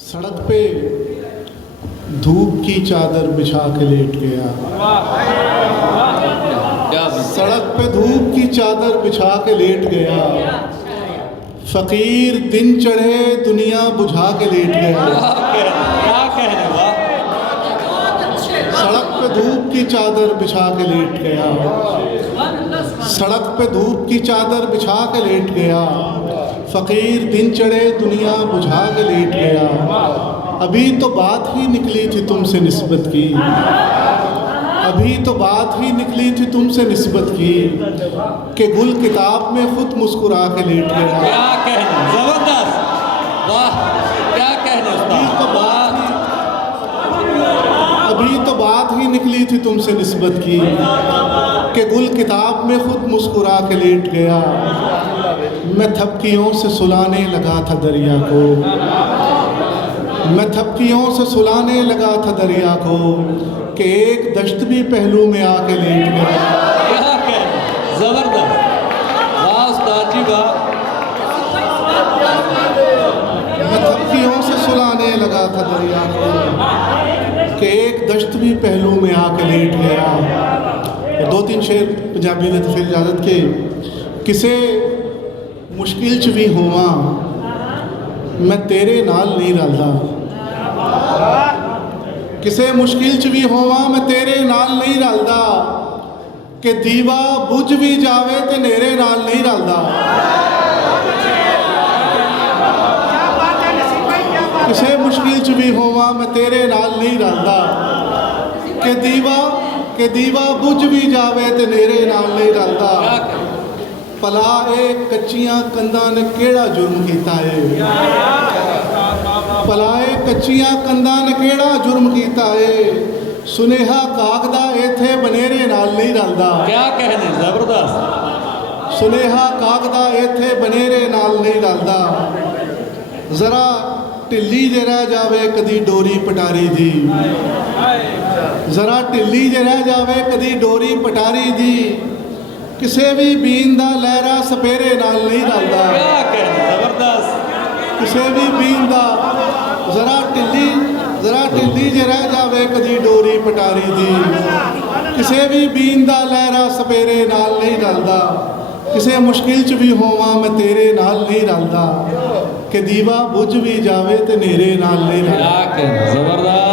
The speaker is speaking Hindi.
सड़क पे धूप की चादर बिछा के लेट गया। सड़क पे धूप की चादर बिछा के लेट गया। फकीर दिन चढ़े दुनिया बुझा के लेट गया। सड़क पे धूप की चादर बिछा के लेट गया। सड़क पे धूप की चादर बिछा के लेट गया। फकीर दिन चढ़े दुनिया बुझा के लेट गया। अभी तो बात ही निकली थी तुमसे निस्बत की। अभी तो बात ही निकली थी तुमसे निस्बत की कि गुल किताब में खुद मुस्कुरा के लेट गया। क्या कहने, जबरदस्त, वाह, क्या कहने अभी तो बात ही निकली थी तुमसे निस्बत की कि गुल किताब में खुद मुस्कुरा के लेट गया। मैं थपकियों से सुलाने लगा था दरिया को। मैं थपकियों से सुलाने लगा था दरिया को कि एक दश्त भी पहलू में आके लेट गया। क्या कहने, जबरदस्त, वाह उस्ताद जी वाह। मैं थपकियों से सुलाने लगा था दरिया को कि एक दश्त भी पहलू में आके लेट गया। और दो तीन शेर पंजाबी ने तो फिर इजाजत के किसे मुश्किल च भी होवा मैं तेरे नाल नहीं रलदा। किसे मुश्किल च भी होवा मैं तेरे नाल नहीं रलदा कि दीवा बुझ भी जावे ते नेरे नाल नहीं रलदा। किसे मुश्किल च भी होवा मैं तेरे नाल नहीं रलदा कि दीवा बुझ भी जावे ते नेरे नाल नहीं रलदा। भला ए कच्चियां कंधां ने केड़ा जुर्म कीता है। भला ए कच्चियां कंधां ने केड़ा जुर्म कीता है। सुनेहा कागदा इथे बनेरे नाल नहीं रलदा। क्या कहने, जबरदस्त, सुनेहा कागदा इथे बनेरे नाल नहीं रलदा। जरा ढिल्ली जे रह जावे कदी डोरी पटारी दी। जरा ढिल्ली जे रह जावे कदी डोरी पटारी दी किसे भी बीन दा लहरा सपेरे नाल नहीं रलदा। क्या कहने, जबरदस्त, किसे भी बीन दा जरा ढिल्ली जे रह जावे कदी डोरी पटारी दी किसे भी बीन दा लहरा सपेरे नाल नहीं रलदा। किसे मुश्किल च भी होवा मैं तेरे नाल नहीं रलदा कि दीवा बुझ भी जावे ते नेरे नाल नहीं रलदा। क्या कहने, जबरदस्त।